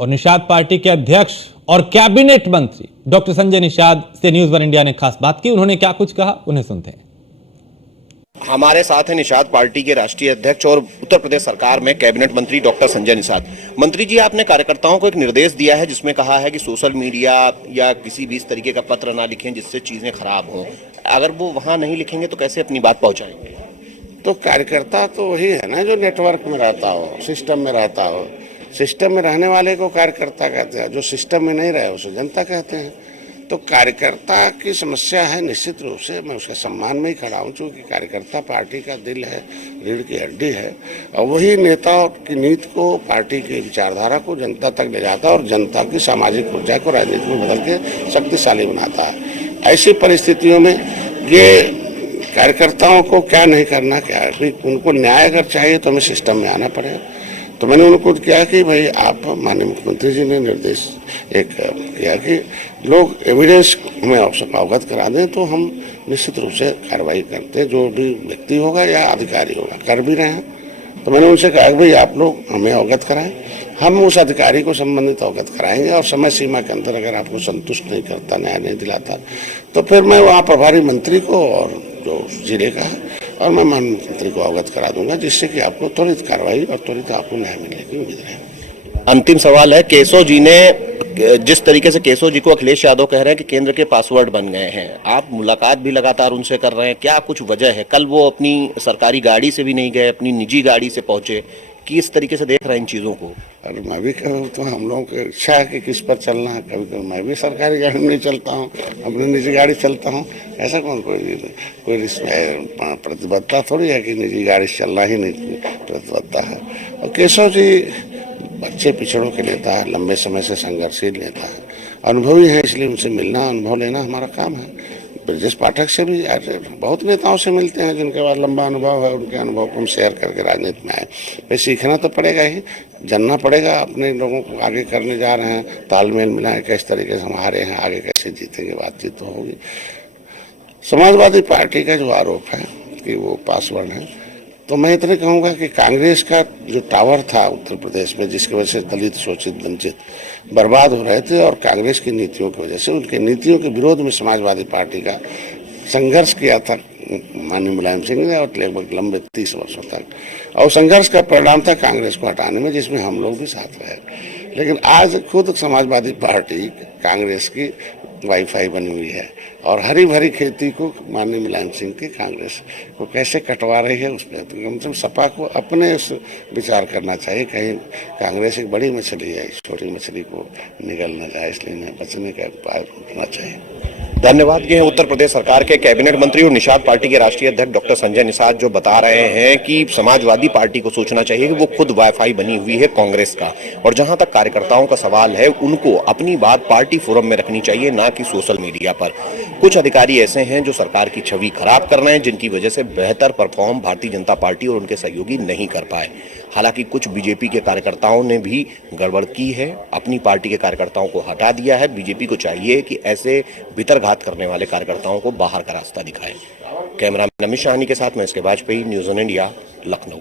और निषाद पार्टी के अध्यक्ष और कैबिनेट मंत्री डॉक्टर संजय निषाद से न्यूज वन इंडिया ने खास बात की। उन्होंने क्या कुछ कहा, उन्हें सुनते हैं। हमारे साथ हैं निषाद पार्टी के राष्ट्रीय अध्यक्ष और उत्तर प्रदेश सरकार में कैबिनेट मंत्री डॉक्टर संजय निषाद। मंत्री जी, आपने कार्यकर्ताओं को एक निर्देश दिया है जिसमें कहा है कि सोशल मीडिया या किसी भी इस तरीके का पत्र ना लिखें जिससे चीजें खराब हों। अगर वो वहां नहीं लिखेंगे तो कैसे अपनी बात पहुंचाएंगे? तो कार्यकर्ता तो वही है ना जो नेटवर्क में रहता हो, सिस्टम में रहता हो। सिस्टम में रहने वाले को कार्यकर्ता कहते हैं, जो सिस्टम में नहीं रहे उसे जनता कहते हैं। तो कार्यकर्ता की समस्या है, निश्चित रूप से मैं उसके सम्मान में ही खड़ा हूँ, क्योंकि कार्यकर्ता पार्टी का दिल है, रीढ़ की हड्डी है, और वही नेता की नीति को, पार्टी की विचारधारा को जनता तक ले जाता है और जनता की सामाजिक ऊर्जा को राजनीति में बदल के शक्तिशाली बनाता है। ऐसी परिस्थितियों में ये कार्यकर्ताओं को क्या नहीं करना, क्या है उनको न्याय अगर चाहिए तो हमें सिस्टम में आना पड़ेगा। तो मैंने उनको किया कि भाई आप, माननीय मुख्यमंत्री जी ने निर्देश एक किया कि लोग एविडेंस हमें अवगत करा दें तो हम निश्चित रूप से कार्रवाई करते, जो भी व्यक्ति होगा या अधिकारी होगा, कर भी रहे हैं। तो मैंने उनसे कहा कि भाई आप लोग हमें अवगत कराएं, हम उस अधिकारी को संबंधित अवगत कराएंगे और समय सीमा के अंदर अगर आपको संतुष्ट नहीं करता, न्याय नहीं दिलाता, तो फिर मैं वहाँ प्रभारी मंत्री को और जो जिले का है और मैं माननीय मुख्यमंत्री को अवगत करा दूंगा, जिससे कि आपको त्वरित कार्रवाई और त्वरित आपको न्याय मिलने की उम्मीद है। अंतिम सवाल है, केशव जी ने, जिस तरीके से केशव जी को अखिलेश यादव कह रहे हैं कि केंद्र के पासवर्ड बन गए हैं, आप मुलाकात भी लगातार उनसे कर रहे हैं, क्या कुछ वजह है? कल वो अपनी सरकारी गाड़ी से भी नहीं गए, अपनी निजी गाड़ी से पहुंचे, किस तरीके से देख रहे हैं इन चीजों को? और मैं भी कहूँ तो हम लोगों की इच्छा है कि किस पर चलना है। कभी कभी मैं भी सरकारी गाड़ी में नहीं चलता हूँ, अपनी निजी गाड़ी चलता हूँ। ऐसा कोई इसमें प्रतिबद्धता थोड़ी है कि निजी गाड़ी से चलना ही नहीं प्रतिबद्धता है। और केशव जी अच्छे पिछड़ों के नेता है, लंबे समय से संघर्षशील नेता है, अनुभवी है, इसलिए उनसे मिलना, अनुभव लेना हमारा काम है। ब्रजेश पाठक से भी, बहुत नेताओं से मिलते हैं जिनके पास लंबा अनुभव है, उनके अनुभव को हम शेयर करके राजनीति में आए। भाई सीखना तो पड़ेगा ही, जानना पड़ेगा, अपने लोगों को आगे करने जा रहे हैं, तालमेल मिलाएं, किस तरीके से हम हारे हैं, आगे कैसे जीतेंगे, बातचीत तो होगी। समाजवादी पार्टी का जो आरोप है कि वो पासवर्ड है, तो मैं इतने कहूँगा कि कांग्रेस का जो टावर था उत्तर प्रदेश में, जिसकी वजह से दलित, शोषित, वंचित बर्बाद हो रहे थे, और कांग्रेस की नीतियों की वजह से, उनके नीतियों के विरोध में समाजवादी पार्टी का संघर्ष किया था माननीय मुलायम सिंह ने, और लगभग लंबे 30 वर्षों तक, और संघर्ष का परिणाम था कांग्रेस को हटाने में, जिसमें हम लोग भी साथ रहे। लेकिन आज खुद समाजवादी पार्टी कांग्रेस की वाईफाई बनी हुई है, और हरी भरी खेती को माननीय मुलायम सिंह की कांग्रेस को कैसे कटवा रही है, उस पर तो कम से कम सपा को अपने विचार करना चाहिए। कहीं कांग्रेस एक बड़ी मछली है, इस छोटी मछली को निगल न जाए, इसलिए इन्हें बचने का उपाय ढूंढना चाहिए। धन्यवाद। ये हैं उत्तर प्रदेश सरकार के कैबिनेट मंत्री और निषाद पार्टी के राष्ट्रीय अध्यक्ष डॉक्टर संजय निषाद, जो बता रहे हैं कि समाजवादी पार्टी को सोचना चाहिए कि वो खुद वाईफाई बनी हुई है कांग्रेस का, और जहां तक कार्यकर्ताओं का सवाल है, उनको अपनी बात पार्टी फोरम में रखनी चाहिए, ना कि सोशल मीडिया पर। कुछ अधिकारी ऐसे हैं जो सरकार की छवि खराब कर रहे हैं, जिनकी वजह से बेहतर परफॉर्म भारतीय जनता पार्टी और उनके सहयोगी नहीं कर पाए। हालांकि कुछ बीजेपी के कार्यकर्ताओं ने भी गड़बड़ की है, अपनी पार्टी के कार्यकर्ताओं को हटा दिया है। बीजेपी को चाहिए कि ऐसे भीतरघात करने वाले कार्यकर्ताओं को बाहर का रास्ता दिखाए। कैमरामैन अमित शाहनी के साथ मैं इसके Vajpayee, news on India, Lucknow.